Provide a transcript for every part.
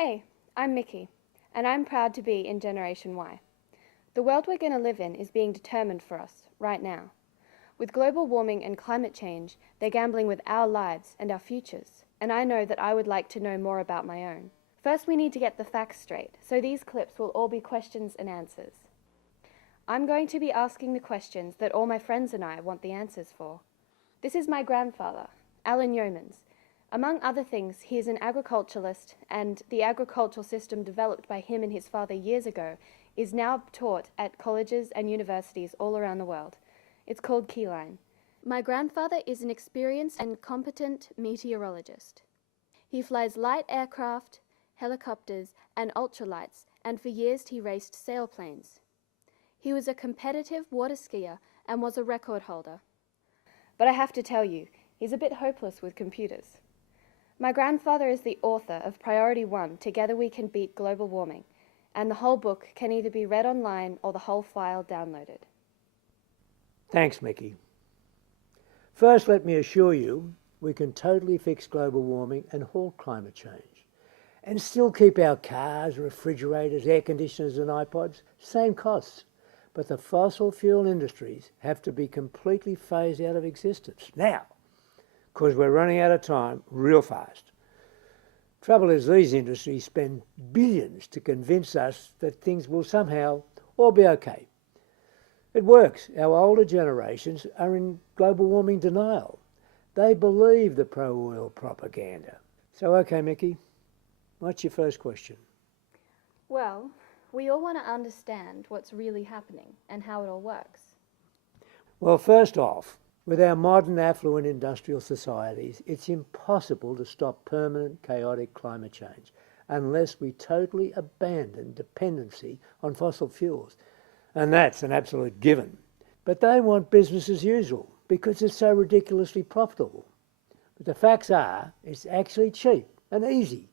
Hey, I'm Mickey, and I'm proud to be in Generation Y. The world we're going to live in is being determined for us, right now. With global warming and climate change, they're gambling with our lives and our futures, and I know that I would like to know more about my own. First, we need to get the facts straight, so these clips will all be questions and answers. I'm going to be asking the questions that all my friends and I want the answers for. This is my grandfather, Alan Yeomans. Among other things, he is an agriculturalist, and the agricultural system developed by him and his father years ago is now taught at colleges and universities all around the world. It's called Keyline. My grandfather is an experienced and competent meteorologist. He flies light aircraft, helicopters, and ultralights, and for years he raced sailplanes. He was a competitive water skier and was a record holder. But I have to tell you, he's a bit hopeless with computers. My grandfather is the author of Priority 1, Together We Can Beat Global Warming, and the whole book can either be read online or the whole file downloaded. Thanks, Mickey. First, let me assure you, we can totally fix global warming and halt climate change, and still keep our cars, refrigerators, air conditioners and iPods, same costs. But the fossil fuel industries have to be completely phased out of existence now, because we're running out of time real fast. Trouble is, these industries spend billions to convince us that things will somehow all be okay. It works. Our older generations are in global warming denial. They believe the pro-oil propaganda. So, okay, Mickey, what's your first question? Well, we all want to understand what's really happening and how it all works. Well, first off, with our modern affluent industrial societies, it's impossible to stop permanent chaotic climate change unless we totally abandon dependency on fossil fuels. And that's an absolute given. But they want business as usual because it's so ridiculously profitable. But the facts are, it's actually cheap and easy,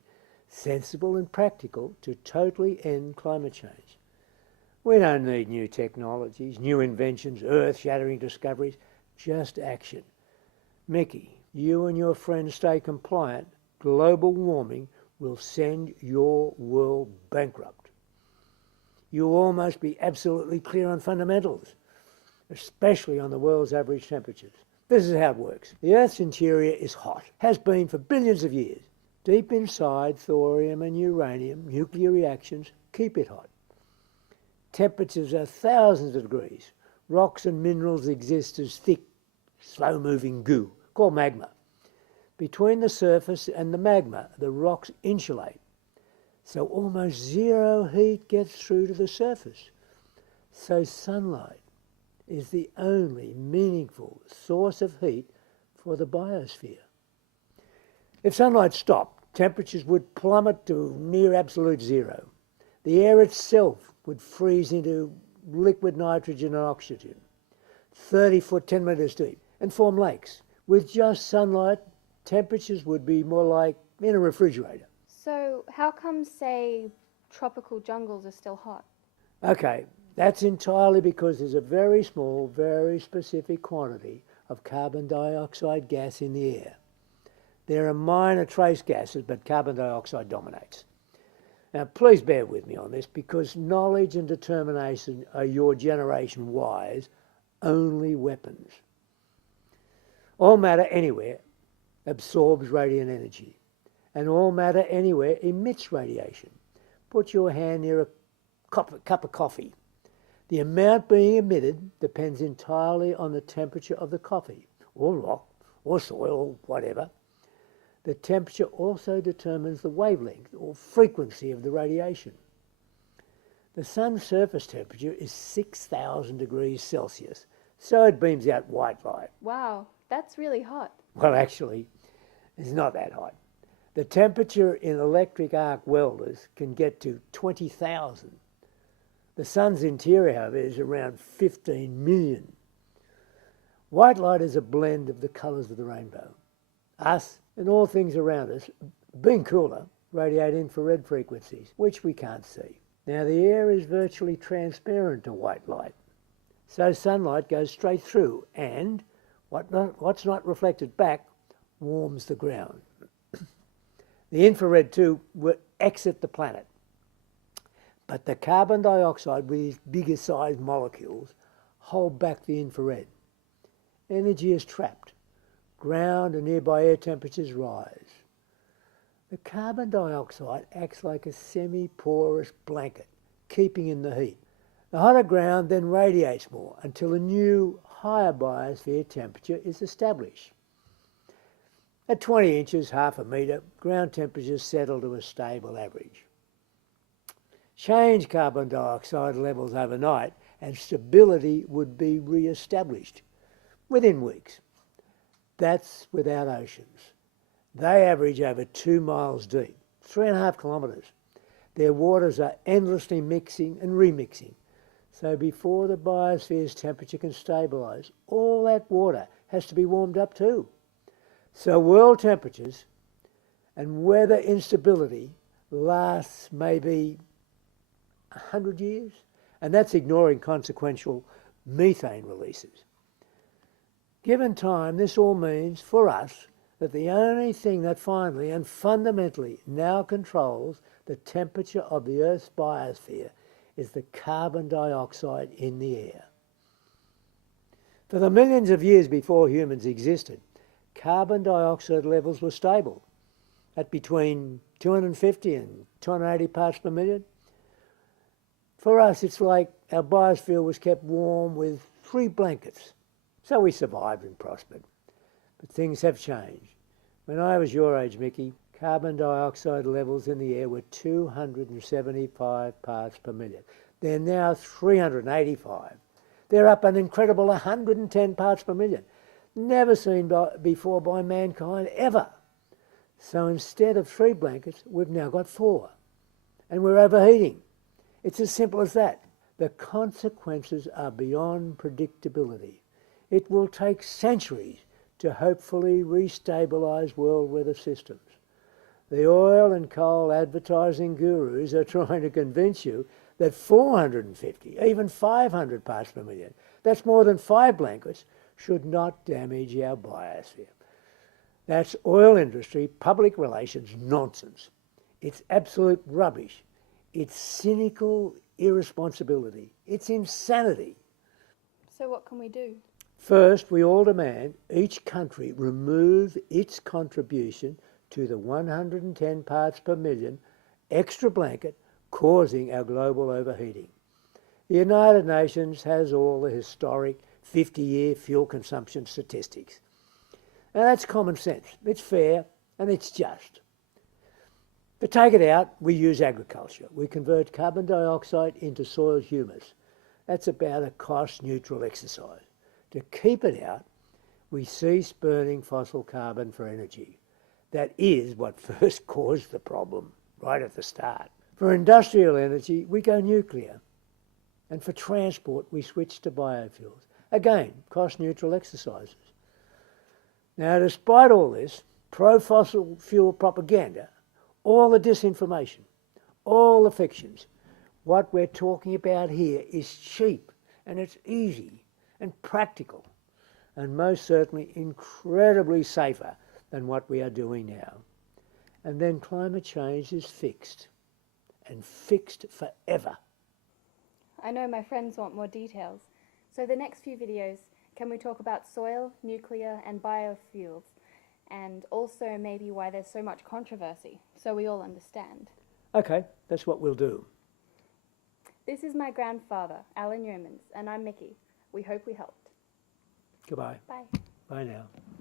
sensible and practical to totally end climate change. We don't need new technologies, new inventions, earth-shattering discoveries, just action. Mickey, you and your friends stay compliant, global warming will send your world bankrupt. You'll almost be absolutely clear on fundamentals, especially on the world's average temperatures. This is how it works. The Earth's interior is hot, has been for billions of years. Deep inside, thorium and uranium, nuclear reactions keep it hot. Temperatures are thousands of degrees. Rocks and minerals exist as thick, slow-moving goo, called magma. Between the surface and the magma, the rocks insulate, so almost zero heat gets through to the surface. So sunlight is the only meaningful source of heat for the biosphere. If sunlight stopped, temperatures would plummet to near absolute zero. The air itself would freeze into liquid nitrogen and oxygen, 30 foot, 10 metres deep, and form lakes. With just sunlight, temperatures would be more like in a refrigerator. So how come, say, tropical jungles are still hot? Okay, that's entirely because there's a very small, very specific quantity of carbon dioxide gas in the air. There are minor trace gases, but carbon dioxide dominates. Now, please bear with me on this because knowledge and determination are your Generation Y's only weapons. All matter anywhere absorbs radiant energy, and all matter anywhere emits radiation. Put your hand near a cup of coffee. The amount being emitted depends entirely on the temperature of the coffee, or rock, or soil, or whatever. The temperature also determines the wavelength or frequency of the radiation. The sun's surface temperature is 6,000 degrees Celsius, so it beams out white light. Wow, that's really hot. Well, actually, it's not that hot. The temperature in electric arc welders can get to 20,000. The sun's interior, however, is around 15 million. White light is a blend of the colours of the rainbow. Us and all things around us, being cooler, radiate infrared frequencies, which we can't see. Now, the air is virtually transparent to white light, so sunlight goes straight through, and what's not reflected back warms the ground. The infrared too exit the planet. But the carbon dioxide with its bigger sized molecules hold back the infrared. Energy is trapped. Ground and nearby air temperatures rise. The carbon dioxide acts like a semi-porous blanket, keeping in the heat. The hotter ground then radiates more until a new, higher biosphere temperature is established. At 20 inches, half a metre, ground temperatures settle to a stable average. Change carbon dioxide levels overnight and stability would be re-established within weeks. That's without oceans. They average over 2 miles deep, 3.5 kilometres. Their waters are endlessly mixing and remixing. So before the biosphere's temperature can stabilise, all that water has to be warmed up too. So world temperatures and weather instability lasts maybe 100 years, and that's ignoring consequential methane releases. Given time, this all means for us that the only thing that finally and fundamentally now controls the temperature of the Earth's biosphere is the carbon dioxide in the air. For the millions of years before humans existed, carbon dioxide levels were stable at between 250 and 280 parts per million. For us, it's like our biosphere was kept warm with 3 blankets. So we survived and prospered. But things have changed. When I was your age, Mickey, carbon dioxide levels in the air were 275 parts per million. They're now 385. They're up an incredible 110 parts per million. Never seen before by mankind, ever. So instead of 3 blankets, we've now got 4. And we're overheating. It's as simple as that. The consequences are beyond predictability. It will take centuries to hopefully restabilise world weather systems. The oil and coal advertising gurus are trying to convince you that 450, even 500 parts per million, that's more than 5 blankets, should not damage our biosphere. That's oil industry, public relations nonsense. It's absolute rubbish. It's cynical irresponsibility. It's insanity. So what can we do? First, we all demand each country remove its contribution to the 110 parts per million extra blanket causing our global overheating. The United Nations has all the historic 50-year fuel consumption statistics. Now that's common sense. It's fair and it's just. To take it out, we use agriculture. We convert carbon dioxide into soil humus. That's about a cost-neutral exercise. To keep it out, we cease burning fossil carbon for energy. That is what first caused the problem, right at the start. For industrial energy, we go nuclear. And for transport, we switch to biofuels. Again, cost-neutral exercises. Now, despite all this, pro-fossil fuel propaganda, all the disinformation, all the fictions, what we're talking about here is cheap and it's easy and practical and most certainly incredibly safer than what we are doing now. And then climate change is fixed and fixed forever. I know my friends want more details, so the next few videos, can we talk about soil, nuclear and biofuels, and also maybe why there's so much controversy, so we all understand. Okay, that's what we'll do. This is my grandfather, Alan Yeomans, and I'm Mickey. We hope we helped. Goodbye. Bye. Bye now.